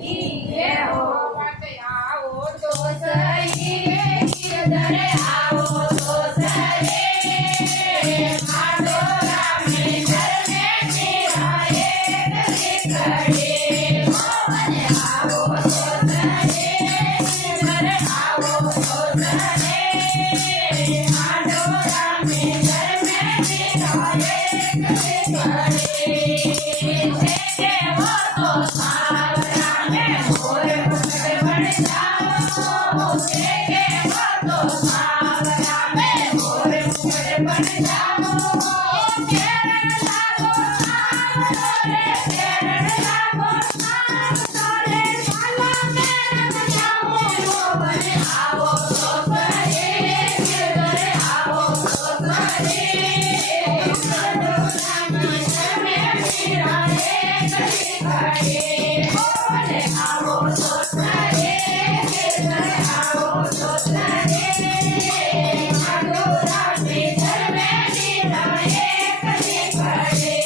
કીએ હો વાટે આવો તો સહી ગિરધરે આવો તો સહી માધો રામે ધર્મે નિરાયે ઘડી હો અને આવો તો સહી ગિરધરે આવો તો સહી માધો રામે ધર્મે નિરાયે ઘડી કેવો તો સાવરાને મોર મુકટ બન જાઓ કેવો તો સાવરાને મોર મુકટ બન જાઓ કેરણ લાગો સાવરો રે કેરણ લાગો સાવરો રે સાલા કેરણ જાઓ નો બને આવો તો કરે ઘરે આવો તો કરે સાધુ રામ ધર્મે નિરાયે ઘડી બોલે આવો તો સહી ઘરે આવો તો સહી સાધુ રામે ધર્મે નિરાયે ઘડી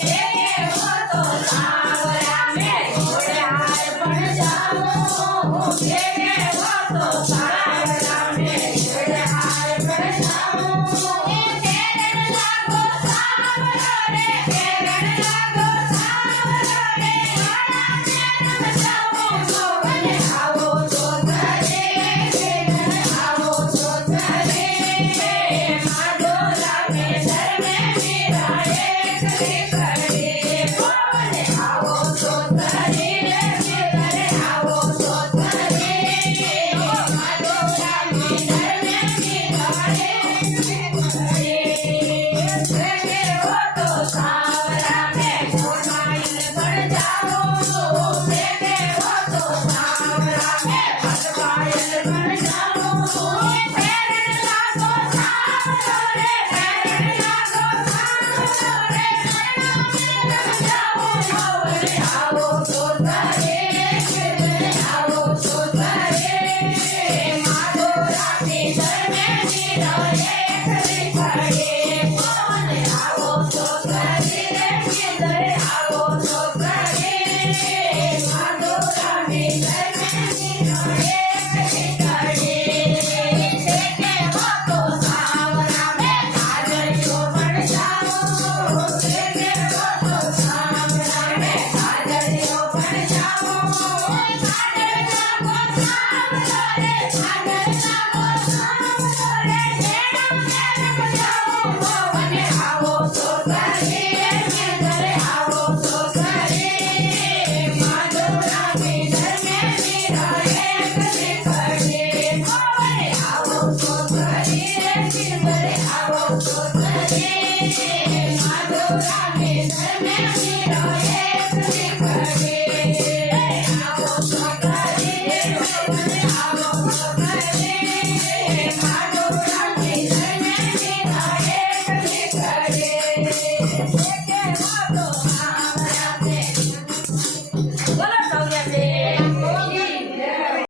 કેવો તો સાવરાને ઘોડાર પણ જાઓ કેવો તો સાવરાને ઘોડાર પણ જાઓ કેરણ લાગો સાવરો રે કેરણ લાગો સાવરો રે વાળા કેરણ જાઓ તો બને આવો તો ઘરે કેરણ આવો તો ઘરે માધો રામે ધર્મે નિરાયે ઘડી બોલે આવો તો ઘરે